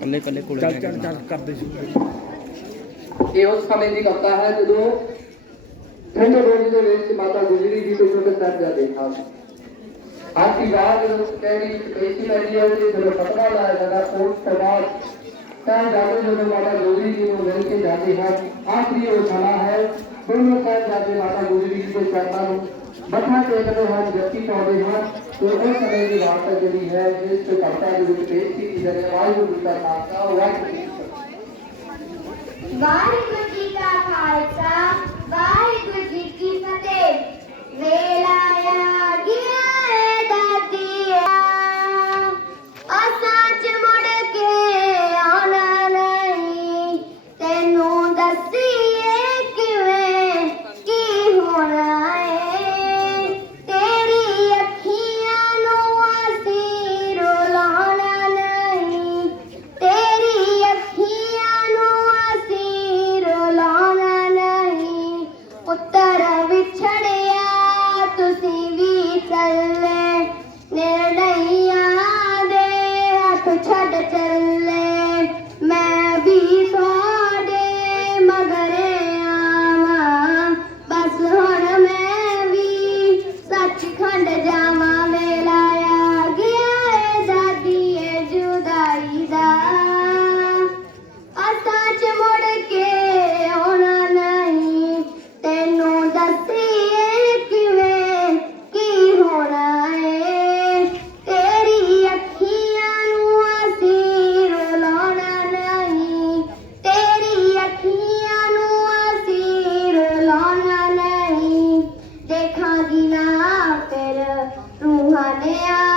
ਕੱਲੇ ਕੱਲੇ ਕੋਲੇ ਚੱਲ ਚੱਲ ਚੱਲ ਕਰਦੇ ਸ਼ੁਰੂ ਇਹ ਉਸ ਸਮੇਂ ਦੀ ਕਥਾ ਹੈ ਜਦੋਂ ਠੰਡ ਰੋਜ਼ ਦੇ ਵਿੱਚ ਮਾਤਾ ਗੁਜਰੀ ਜੀ ਤੋਂ ਸਾਹਿਬਜ਼ਾਦੇ ਖਾਸ ਆਖੀ ਬਾਤ ਜਦੋਂ ਕਹਿਣੀ ਲੱਗੀ ਹੈ ਉਹਦੇ ਜਦੋਂ ਪਤਵਾ ਲਾਇਆ ਜਾਂਦਾ ਉਸ ਤੋਂ ਬਾਅਦ ਤਾਂ ਜਾਂਦੇ ਜਦੋਂ ਮਾਤਾ ਗੁਜਰੀ ਜੀ ਨੂੰ ਮਿਲ ਕੇ ਜਾਂਦੇ ਹਨ ਆਖਰੀ ਉਹ ਸਮਾਂ ਹੈ ਦੋਨੋਂ ਸਾਹਿਬਜ਼ਾਦੇ ਮਾਤਾ ਗੁਜਰੀ ਜੀ ਦੇ ਚਰਨਾਂ ਨੂੰ ਮੱਥਾ ਟੇਕਦੇ ਹਨ ਜੱਤੀ ਪਾਉਂਦੇ ਹਨ ਤੇ ਉਸ ਸਮੇਂ ਦੀ ਵਾਰਤਾ ਜਿਹੜੀ ਹੈ, ਇਸ ਤੋਂ ਕਥਾ ਦੇ ਵਿੱਚ ਪੇਸ਼ ਕੀਤੀ ਜਾਂਦੀ ਹੈ ਵਾਹਿਗੁਰੂ ਜੀ ਦਾ ਖਾਲਸਾ ਵਾਹਿਗੁਰੂ ਜੀ ਕੀ ਫਤਿਹ। 如何呢